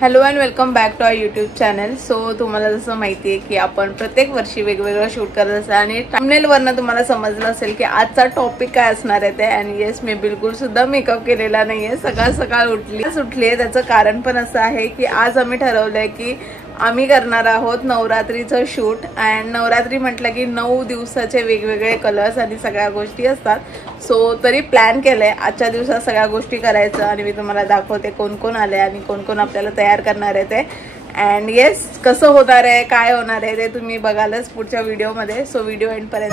Hello and welcome back to our YouTube channel. So तुम्हाला जसं माहिती आहे की आपण प्रत्येक वर्षी वेगवेगळं शूट करत असतो आणि थंबनेलवरनं तुम्हाला समजलं असेल की आजचा टॉपिक काय असणार आहे ते. आणि येस, मी बिलकुल सुद्धा मेकअप केलेला नाही आहे. सकाळ उठली आहे. त्याचं कारण पण असं आहे की आज आम्ही ठरवलं आहे की आम्ही करणार आहोत नवरात्रीचं शूट. अँड नवरात्री म्हटलं की 9 दिवसाचे वेगवेगळे कलर्स आणि सगळ्या गोष्टी असतात. सो तरी प्लॅन केलंय आजच्या दिवसात सगळ्या गोष्टी करायचं आणि मी तुम्हाला दाखवते कोण कोण आले आणि कोण कोण आपल्याला तयार करणार आहे ते. अँड येस, कसं होणार आहे काय होणार आहे ते तुम्ही बघालच पुढच्या व्हिडिओमध्ये. सो व्हिडिओ एंडपर्यंत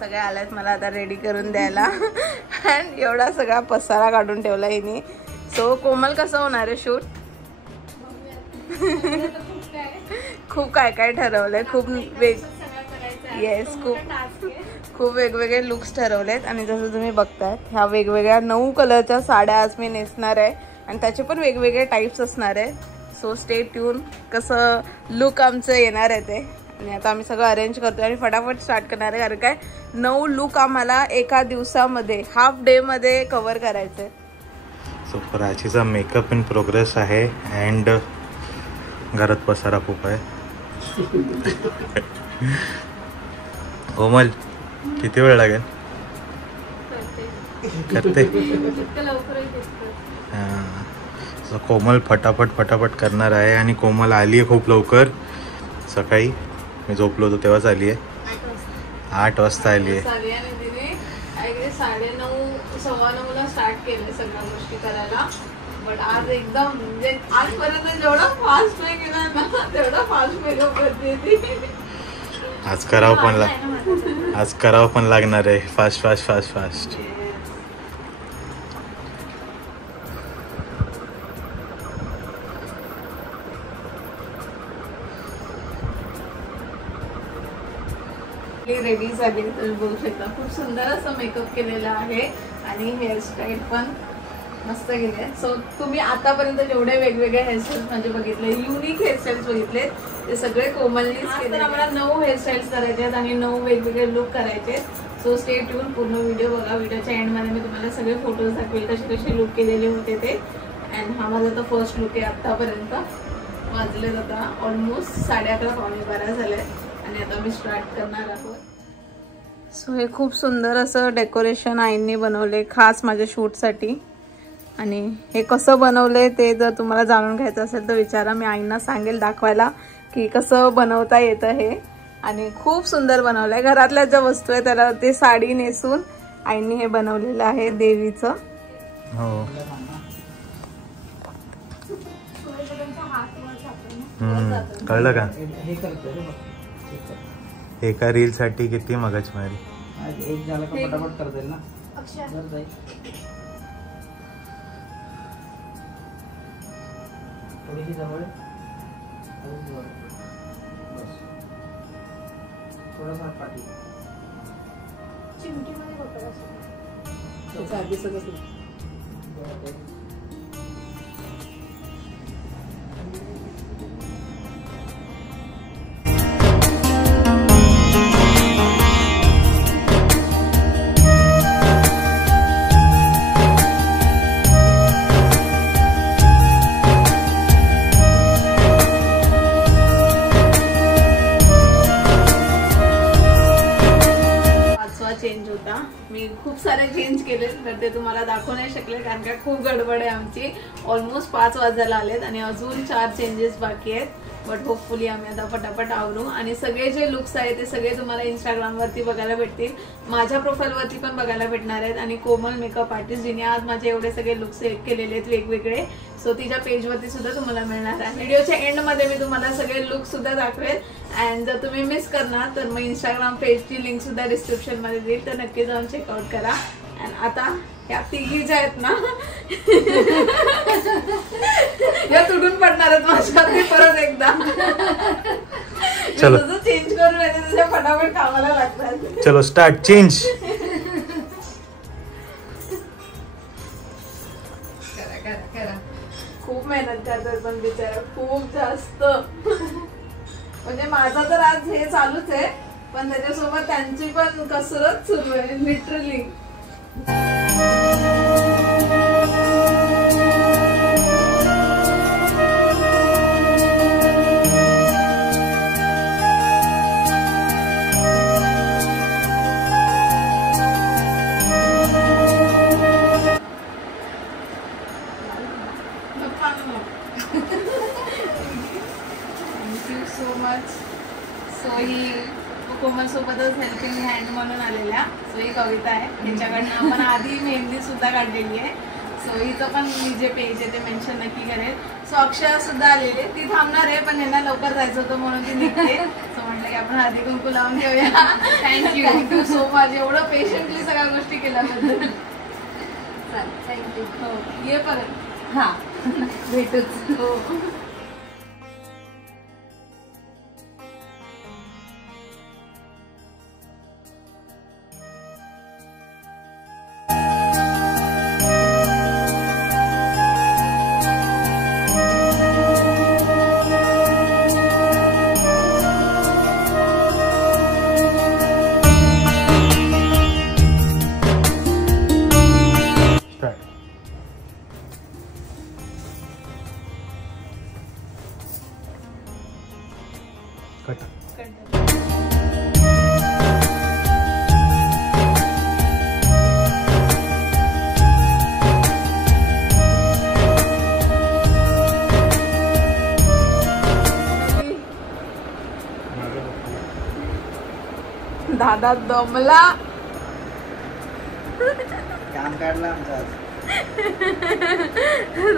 सगळ्या आल्यात मला आता रेडी करून द्यायला. अँड एवढा सगळा पसारा काढून ठेवला हिने. सो कोमल, कसं होणार आहे शूट? खूप काय काय ठरवलंय. खूप वेगवेगळे लुक्स ठरवलेत. आणि जसं तुम्ही बघताय ह्या वेगवेगळ्या 9 कलरच्या साड्या आज मी नेसणार आहे आणि त्याचे पण वेगवेगळे टाईप्स असणार आहे. सो स्टे ट्यून, कसं लुक आमचं येणार आहे ते. आणि आता आम्ही सगळं अरेंज करतोय आणि फटाफट स्टार्ट करणार आहे, कारण काय 9 लुक आम्हाला एका दिवसामध्ये हाफ डे मध्ये कव्हर करायचे. सो प्राचीचा मेकअप इन प्रोग्रेस आहे अँड घरात पसारा खूप आहे. कोमल, किती वेळ लागेल? करते. कोमल फटाफट करणार आहे. आणि कोमल आली आहे खूप लवकर. सकाळी मी झोपलो होतो तेव्हाच आली आहे. 8 वाजता आली आहे. 9:30 सव्वा स्टार्ट केले सगळ्या गोष्टी करायला. बट आज एकदम म्हणजे आजपर्यंत जेवढा फास्ट मी केला ना तेवढा फास्ट मेकअप करते ती. आज करावं पण लागणार आहे. फास्ट. रेडी झाली तुम्ही बघू शकता. खूप सुंदर असं मेकअप केलेला आहे आणि हेअरस्टाईल पण मस्त गेले. सो तुम्ही आतापर्यंत जेवढे वेगवेगळे हेअरस्टाईल्स म्हणजे बघितले, युनिक हेअरस्टाईल्स बघितले, ते सगळे कोमलनीच केले. तर आम्हाला 9 हेअरस्टाईल्स करायचे आहेत आणि 9 वेगवेगळे लुक करायचे. सो स्टे ट्यून, पूर्ण व्हिडिओ बघा. व्हिडिओच्या एंडमध्ये मी तुम्हाला सगळे फोटोज दाखवेल कसे लुक केलेले होते ते. अँड हा माझा तर फर्स्ट लुक आहे आतापर्यंत. वाजले आता ऑलमोस्ट 11:30 पावणे 12 झाले आणि आता मी स्टार्ट करणार आहोत. सो हे खूप सुंदर असं डेकोरेशन आईंनी बनवले खास माझ्या शूटसाठी. आणि हे कसं बनवलंय ते जर तुम्हाला जाणून घ्यायचं असेल तर विचारा, मी आईंना सांगेल दाखवायला की कसं बनवता येतं हे. आणि खूप सुंदर बनवलंय. घरातल्या ज्या वस्तू आहे त्याला ते साडी नेसून आईंनी हे बनवलेलं आहे देवीचं. हो, कळलं का? एका रील साठी किती मगजमारी. एक झाला का फटाफट कर देईल ना. थोडीशी जवळ बस, थोडासा पाठी चिमटीमध्ये होतं असं दिसतच नाही. चेंज होता. मी खूप सारे चेंज केले तर ते तुम्हाला दाखवू नाही शकले कारण का खूप गडबड आहे आमची. ऑलमोस्ट 5 वाजायला आलेत आणि अजून 4 चेंजेस बाकी आहेत. बट होपफुली आम्ही आता फटाफट आवरू. आणि सगळे जे लुक्स आहेत ते सगळे तुम्हाला इंस्टाग्रामवरती बघायला भेटतील, माझ्या प्रोफाईलवरती पण बघायला भेटणार आहेत. आणि कोमल मेकअप आर्टिस्ट जिने आज माझे एवढे सगळे लुक्स केलेले आहेत वेगवेगळे, सो तिच्या पेजवरती सुद्धा तुम्हाला मिळणार आहे. व्हिडिओच्या एंडमध्ये मी तुम्हाला सगळे लुक सुद्धा दाखवेल. अँड जर तुम्ही मिस करणार तर मग इंस्टाग्राम पेजची लिंक सुद्धा डिस्क्रिप्शनमध्ये देईल, तर नक्की जाऊन चेकआउट करा. अँड आता ह्या तिघी ज्या आहेत ना या तुटून पडणार आहेत माझ्या परत एकदा. चलो चेंज करून येते तुझ्या फटाफट कामाला लागतात. चलो स्टार्ट चेंज. करा. खूप मेहनत करतात पण बिचारा खूप जास्त. म्हणजे माझा तर आज हे चालूच आहे पण त्याच्यासोबत त्यांची पण कसरत सुरू आहे literally. Thank you so much. So she Komal सोबतच हेल्पिंग हँड म्हणून आलेल्या. सो ही कविता आहे, त्याच्याकडनं आपण आधी मेहंदी सुद्धा काढलेली आहे. सो हिचं पण मी जे पेज आहे ते मेन्शन नक्की करेल. सो अक्षया सुद्धा आलेली, ती थांबणार आहे पण यांना लवकर जायचं होतं म्हणून ती निघते. सो म्हटलं की आपण हळदी कुंकू लावून घेऊया. थँक्यू सो मच एवढं पेशंटली सगळ्या गोष्टी केल्याबद्दल. थँक्यू. हो ये परत. हा भेटूच. हो. दादा दमला. काम काढलं आमचं आज.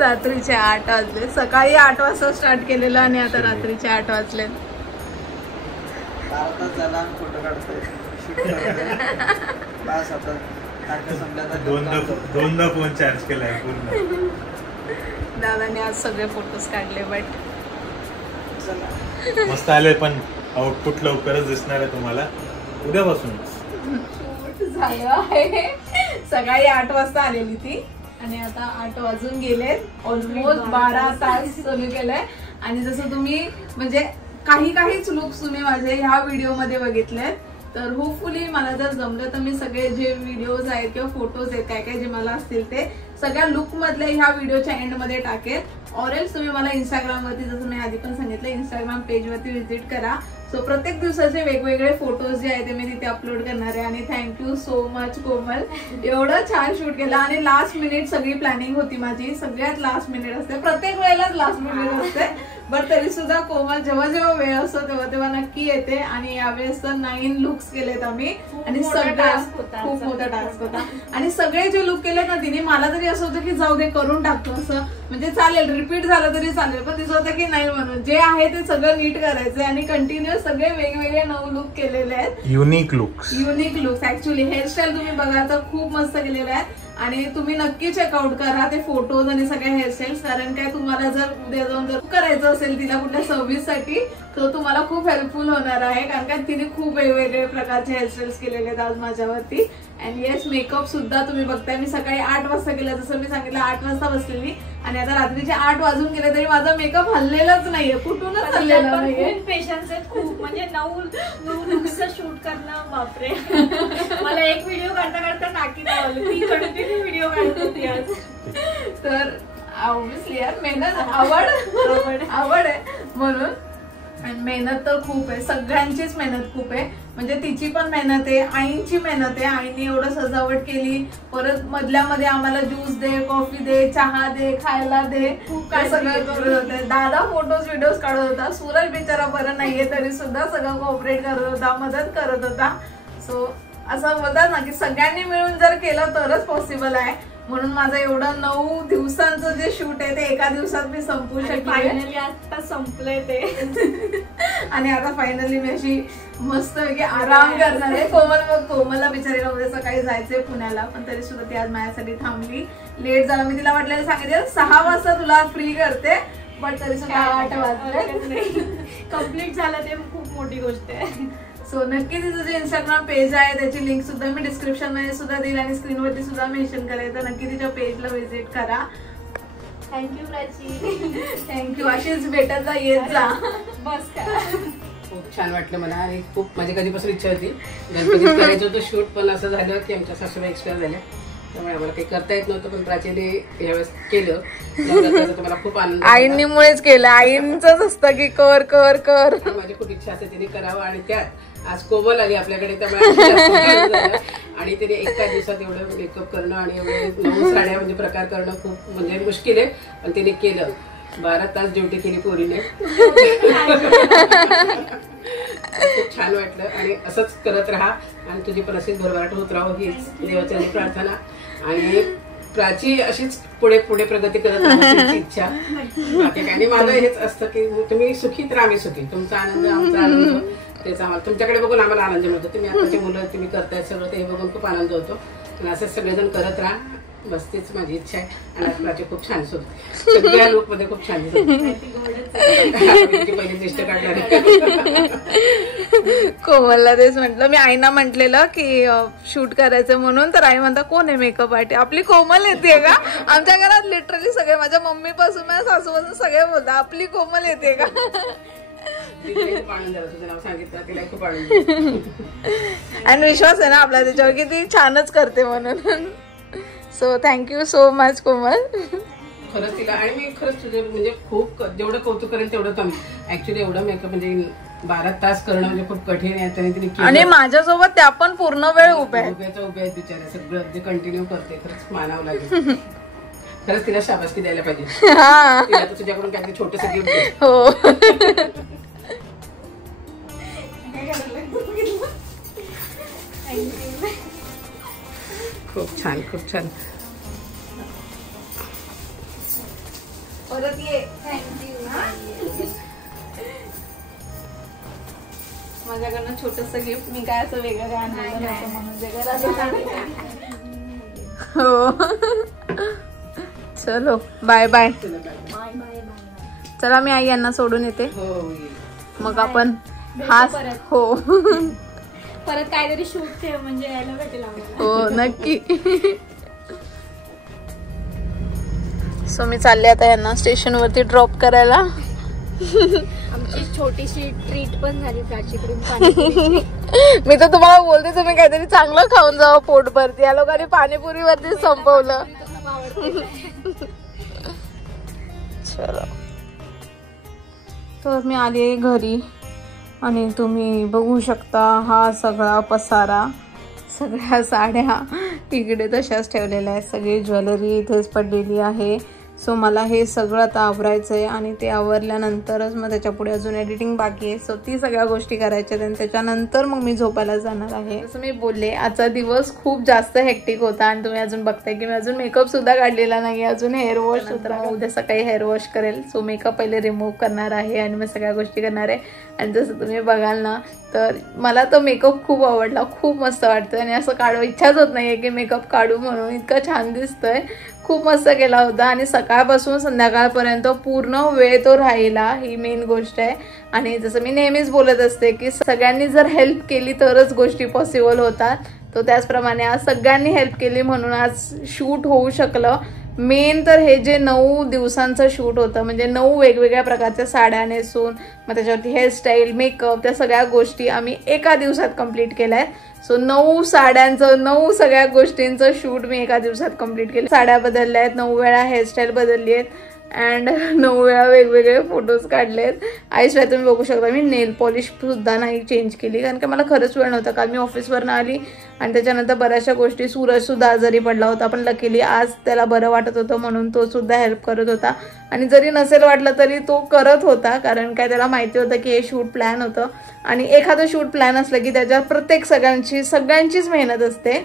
रात्रीचे 8 वाजले. सकाळी 8 वाजता स्टार्ट केलेलं आणि आता रात्रीचे 8 वाजले. 12 तास झाला आम्ही फोटो काढतोय, शूट करतोय. बस आता नाटक संपल्याचा दोनदा फोन चार्ज केलाय पूर्ण. दादाने आज सगळे फोटोज काढले. बट चला मस्त आले, पण आउटपुट लवकरच दिसणार आहे तुम्हाला उद्यापासून. शूट झालं आहे. सकाळी 8 वाजता आलेली ती आणि आता 8 वाजून गेले. ऑलमोस्ट 12 तास सुरू केलंय. आणि जसं तुम्ही म्हणजे काहीच लुक्स तुम्ही माझे ह्या व्हिडिओ मध्ये बघितले, तर होपफुली मला जर जमलं तर मी सगळे जे व्हिडिओज आहेत किंवा फोटोज आहेत काय जे मला असतील ते सगळ्या लुक मधले ह्या व्हिडिओच्या एंड मध्ये टाकेल. ऑरेल्स तुम्ही मला इंस्टाग्राम वरती, जसं मी आधी पण सांगितलं, इंस्टाग्राम पेज वरती व्हिजिट करा. सो प्रत्येक दिवसाचे वेगवेगळे फोटोज जे आहेत ते मी तिथे अपलोड करणार आहे. आणि थँक्यू सो मच कोमल, एवढं छान शूट केलं. आणि लास्ट मिनिट सगळी प्लॅनिंग होती माझी. सगळ्यात लास्ट मिनिट असते, प्रत्येक वेळेलाच लास्ट मिनिट असते. बट तरी सुद्धा कोमल जेव्हा वेळ असतो तेव्हा नक्की येते. आणि यावेळेस तर 9 लुक्स केलेत आम्ही. आणि सगळ्या खूप मोठा टास्क होता. आणि सगळे जे लुक केलेत ना तिने, मला तरी असं होतं की जाऊ दे करून टाकतो, असं म्हणजे चालेल, रिपीट झालं तरी चालेल. पण तिचं होतं की नाही, म्हणून जे आहे ते सगळं नीट करायचंय. आणि कंटिन्युअस सगळे वेगवेगळे 9 लुक केलेले आहेत. युनिक लुक्स ऍक्च्युली हेअरस्टाईल तुम्ही बघा तर खूप मस्त केलेले आहेत. आणि तुम्ही नक्की चेकआउट करा ते फोटोज आणि सगळ्या हेअरस्टाईल्स. कारण काय तुम्हाला जर उद्या जाऊन जर करायचं असेल तिला कुठल्या सर्व्हिस साठी, तर तुम्हाला खूप हेल्पफुल होणार आहे. कारण का तिने खूप वेगवेगळे प्रकारचे हेअरस्टाईल्स केलेले आहेत आज माझ्यावरती. अँड येस, मेकअप सुद्धा तुम्ही बघताय मी सकाळी 8 वाजता केला, जसं मी सांगितलं 8 वाजता बसलेली. आणि आता रात्रीचे 8 वाजून गेले तरी माझा मेकअप हल्लेलाच नाहीये, कुठूनच हल्लेला नाहीये. पेशन्स आहे खूप. म्हणजे 9 लुक्सचं शूट करणं, बापरे. मला एक व्हिडिओ काढता नाकी लावली. ती कंटिन्यू व्हिडिओ काढत होती आज. तर ऑब्व्हियसली यार मेहनत, आवड आहे म्हणून. आणि मेहनत तर खूप आहे, सगळ्यांचीच मेहनत खूप आहे. म्हणजे तिची पण मेहनत आहे, आईंची मेहनत आहे. आईने एवढं सजावट केली, परत मधल्यामध्ये आम्हाला ज्यूस दे, कॉफी दे, चहा दे, खायला दे, काय सगळं करत होते. दादा फोटोज व्हिडिओज काढत होता. सूरज बिचारा बरं नाहीये तरी सुद्धा सगळं कोऑपरेट करत होता, मदत करत होता. सो असं होतं ना की सगळ्यांनी मिळून जर केलं तरच पॉसिबल आहे. म्हणून माझं एवढं 9 दिवसांचं जे शूट आहे ते एका दिवसात मी संपवू शकले. फायनली आता संपलंय ते. आणि आता फायनली मी अशी मस्त पैकी आराम करणार आहे. कोमलला बिचारीला उद्या सकाळी जायचंय पुण्याला, पण तरी सुद्धा ती आज माझ्यासाठी थांबली. लेट झालं, मी तिला वाटलेलं सांगितलं 6 वाजता तुला फ्री करते, पण तरी सुद्धा 8 वाजले. कम्प्लीट झालं ते खूप मोठी गोष्ट आहे. सो नक्की तिचं जे इंस्टाग्राम पेज आहे त्याची लिंक सुद्धा मी डिस्क्रिप्शन मध्ये सुद्धा देईल आणि स्क्रीनवरती सुद्धा मेन्शन करेल. तर नक्की तिच्या पेजला व्हिजिट करा. थँक्यू प्राची. थँक्यू. अशीच भेटत जा, येत जा. बस का. खूप छान वाटलं मला आणि खूप माझी कधीपासून इच्छा होती गणपतीत करायचं होतं शूट, पण असं झालं की आमच्या सासूबाई एक्सपायर झाल्या, त्यामुळे आम्हाला काही करता येत नव्हतं. पण प्राचीने यावेळेस केलं नवरात्राचं, तर मला खूप आनंद झाला. आईंनीमुळेच केलं, आईंचंच असतं की कर कर कर. आणि माझी खूप इच्छा असते तिने करावं, आणि त्यात आज कोमल आली आपल्याकडे, त्यामुळे आणखी जास्त आनंद झाला. आणि तिने एका दिवसात एवढं मेकअप करणं आणि एवढे 9 साड्या म्हणजे प्रकार करणं खूप म्हणजे मुश्किल आहे, पण तिने केलं. 12 तास ड्युटी केली पोरीने. खूप छान वाटलं आणि असंच करत राहा आणि तुझी प्रसिद्ध भरभराट होत राहो हीच देवाची प्रार्थना. आणि प्राची अशीच पुढे पुढे प्रगती करत राहण्याची इच्छा, बाकी काय. आणि माझं हेच असतं की तुम्ही सुखी तर आम्ही सुखी, तुमचा आनंद आमचा आनंद, त्याचा आम्हाला तुमच्याकडे बघून आम्हाला आनंद मिळतो. तुम्ही आताची मुलं तुम्ही करतायत सगळं ते बघून खूप आनंद होतो. आणि असंच सगळेजण करत राहा, बस तीच माझी इच्छा आहे. आणि आज प्राची खूप छान दिसत, सगळ्या लुक मध्ये खूप छान दिसत. पहिली लिस्ट काढणार. कोमलला तेच म्हटलं, मी आईना म्हटलेलं की शूट करायचं म्हणून, तर आई म्हणता कोण आहे मेकअप आर्टिस्ट? आपली कोमल येते का? आमच्या घरात लिटरली सगळे, माझ्या मम्मी पासून माझ्या सासूपासून सगळे बोलतात आपली कोमल येते का. तिला खूप आनंद झाला तुझं नाव सांगितलं, तिला खूप आनंद. आणि विश्वास आहे ना आपला त्याच्यावर की ती छानच करते म्हणून. सो थँक्यू सो मच कोमल. खरंच तिला, आणि मी खरंच तुझे म्हणजे खूप जेवढं कौतुक करेन तेवढं कमी. ऍक्च्युली एवढं मेकअप म्हणजे 12 तास करणं म्हणजे खूप कठीण आहे. त्याने तिने केलं. आणि माझ्यासोबत त्या पण पूर्ण वेळ उभ्या आहेत. उभ्या आहेत बिचाऱ्या, सगळं जे कंटिन्यू करते. खरंच मानावं लागेल. खरंच तिला शाबासकी द्यायला पाहिजे. तिला तर तुझ्याकडून काहीतरी छोटंसं गिफ्ट दे. हो. खूप छान, खूप छान. परत ये. माझ्याकडनं छोटस गिफ्ट, मी काय असं वेगळं काय आणलं नव्हतं म्हणून. हो. चलो बाय बाय. चला मी आई यांना सोडून येते, मग आपण हा. हो परत काहीतरी शूट म्हणजे यायला भेटेल आम्हाला. हो नक्की. सो मी चालले आता यांना स्टेशन वरती ड्रॉप करायला. आमची छोटीशी ट्रीट पण झाली प्राचीकडून. मी तर तुम्हाला बोलते तुम्ही काहीतरी चांगलं खाऊन जावं पोटभरती. या लोकांनी पाणीपुरीवरती संपवलं. चलो, तर मी आली घरी आणि तुम्ही बघू शकता हा सगळा पसारा, सगळ्या साड्या इकडे तशाच ठेवलेल्या आहेत, सगळी ज्वेलरी इथेच पडलेली आहे. सो मला हे सगळं आता आवरायचं आहे आणि ते आवरल्यानंतरच मग त्याच्या पुढे अजून एडिटिंग बाकी आहे. सो ती सगळ्या गोष्टी करायच्या आणि त्याच्यानंतर मग मी झोपायला जाणार आहे. जसं मी बोलले आजचा दिवस खूप जास्त हेक्टिक होता आणि तुम्ही अजून बघताय की मी अजून मेकअप सुद्धा काढलेला नाही, अजून हेअर वॉश सुद्धा. उद्या सकाळी हेअर वॉश करेल. सो मेकअप पहिले रिमूव्ह करणार आहे आणि मग सगळ्या गोष्टी करणार आहे. आणि जसं तुम्ही बघाल ना तर मला तो मेकअप खूप आवडला, खूप मस्त वाटतोय आणि असं काढू इच्छाच होत नाहीये की मेकअप काढू म्हणून, इतकं छान दिसतोय. खूप मस्त केला होता आणि सकाळपासून संध्याकाळपर्यंत पूर्ण वेळ तो राहिला, ही मेन गोष्ट आहे. आणि जसं मी नेहमीच बोलत असते की सगळ्यांनी जर हेल्प केली तरच गोष्टी पॉसिबल होतात. तो त्याचप्रमाणे आज सगळ्यांनी हेल्प केली म्हणून आज शूट होऊ शकलं. मेन तर हे जे 9 दिवसांचं शूट होतं, म्हणजे 9 वेगवेगळ्या प्रकारच्या साड्या नेसून मग त्याच्यावरती हेअरस्टाईल, मेकअप, त्या सगळ्या गोष्टी आम्ही एका दिवसात कंप्लीट केल्या आहेत. सो 9 साड्यांचं 9 सगळ्या गोष्टींचं शूट मी एका दिवसात कंप्लीट केलं. साड्या बदलल्या आहेत, 9 वेळा हेअरस्टाईल बदलली आहेत अँड 9 वेळा वेगवेगळे फोटोज काढलेत. आईशिवाय तुम्ही बघू शकता मी नेल पॉलिश सुद्धा नाही चेंज केली, कारण की मला खरंच वेळ नव्हता. काल मी ऑफिसवरनं आली आणि त्याच्यानंतर बऱ्याचशा गोष्टी, सूरज सुद्धा आजारी पडला होता, पण लकीली आज त्याला बरं वाटत होतं म्हणून तो सुद्धा हेल्प करत होता. आणि जरी नसेल वाटलं तरी तो करत होता, कारण काय त्याला माहिती होतं की हे शूट प्लॅन होतं. आणि एखादं शूट प्लॅन असलं की त्याच्यात प्रत्येक सगळ्यांचीच मेहनत असते.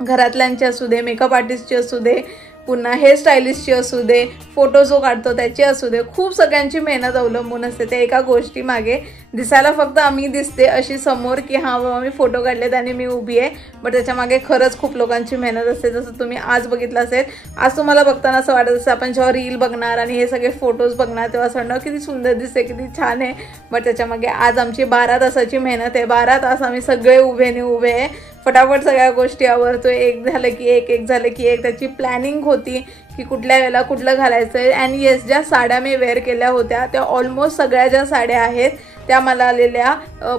घरातल्यांची असू दे, मेकअप आर्टिस्टची असू दे, पुन्हा हेअरस्टायलिस्टची असू दे, फोटो जो काढतो त्याची असू दे, खूप सगळ्यांची मेहनत अवलंबून असते. ते एका गोष्टी मागे दिसायला फक्त आम्ही दिसते अशी समोर की हां बाबा मी फोटो काढलेत आणि मी उभी आहे, बट त्याच्या मागे खरंच खूप लोकांची मेहनत असते. जसं तुम्ही आज बघितलं असेल, आज तुम्हाला बघताना असं वाटत असतं आपण जेव्हा रील बघणार आणि हे सगळे फोटोज बघणार तेव्हा असं वाटणार किती सुंदर दिसते, किती छान आहे. बट त्याच्यामागे आज आमची 12 तासाची मेहनत आहे. 12 तास आम्ही सगळे उभे आहे, फटाफट सगळ्या गोष्टी आवरतोय. एक झालं की एक झालं की एक. त्याची प्लॅनिंग होती की कुठल्या वेळेला कुठलं घालायचं आहे. अँड येस, ज्या साड्या मी वेअर केल्या होत्या त्या ऑलमोस्ट सगळ्या ज्या साड्या आहेत त्या मला आलेल्या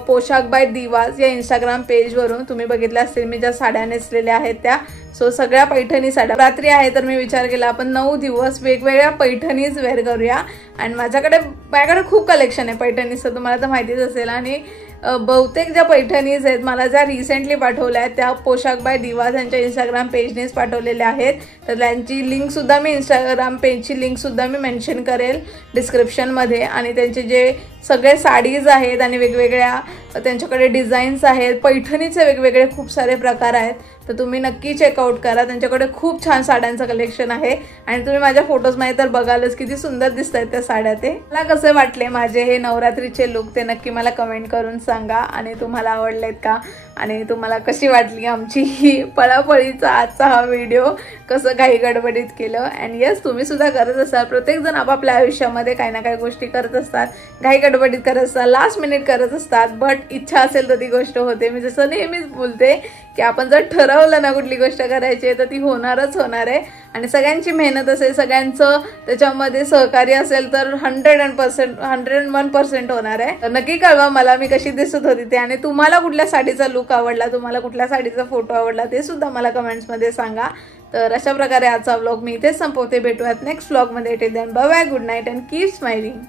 पोशाख बाय दिवाज या इंस्टाग्राम पेजवरून. तुम्ही बघितल्या असतील मी ज्या साड्या नेसलेल्या आहेत त्या. सो सगळ्या पैठणी साड्या. रात्री आहे तर मी विचार केला आपण 9 दिवस वेगवेगळ्या पैठणीज वेअर करूया. आणि माझ्याकडे खूप कलेक्शन आहे पैठणीचं, तुम्हाला तर माहितीच असेल. आणि बहुतेक ज्या पैठणीज आहेत मला ज्या रिसेंटली पाठवल्या आहेत त्या पोशाख बाय दिवाज यांच्या इंस्टाग्राम पेजनेच पाठवलेल्या आहेत. तर त्यांची लिंकसुद्धा मी इंस्टाग्राम पेजची लिंकसुद्धा मी मेन्शन करेल डिस्क्रिप्शनमध्ये. आणि त्यांचे जे सगळे साडीज आहेत आणि वेगवेगळ्या त्यांच्याकडे डिझाईन्स आहेत, पैठणीचे वेगवेगळे खूप सारे प्रकार आहेत. तर तुम्ही नक्की चेकआउट करा. त्यांच्याकडे खूप छान साड्यांचं कलेक्शन आहे. आणि तुम्ही माझ्या फोटोजमध्ये तर बघालच किती सुंदर दिसत आहेत त्या साड्या. ते मला कसे वाटले माझे हे नवरात्रीचे लुक ते नक्की मला कमेंट करून सांगा. आणि तुम्हाला आवडलेत का आणि तुम्हाला कशी वाटली आमची ही पळापळीचा आजचा हा व्हिडिओ, कसं घाई गडबडीत केलं. अँड येस तुम्ही सुद्धा करत असाल. प्रत्येकजण आपापल्या आयुष्यामध्ये काही ना काही गोष्टी करत असतात, घाई गडबडीत करत असतात, लास्ट मिनिट करत असतात. बट इच्छा असेल तर ती गोष्ट होते. मी जसं नेहमीच बोलते की आपण जर ठरवलं ना कुठली गोष्ट करायची तर ती होणारच होणार आहे. आणि सगळ्यांची मेहनत असेल, सगळ्यांचं त्याच्यामध्ये सहकार्य असेल तर 101% होणार आहे. तर नक्की कळवा मला मी कशी दिसत होती ते. आणि तुम्हाला कुठल्या साडीचा लुक आवडला, तुम्हाला कुठल्या साडीचा फोटो आवडला ते सुद्धा मला कमेंट्समध्ये सांगा. तर अशा प्रकारे आजचा व्लॉग मी इथेच संपवते. भेटूयात नेक्स्ट व्लॉगमध्ये. Till then bye bye, good night and keep smiling.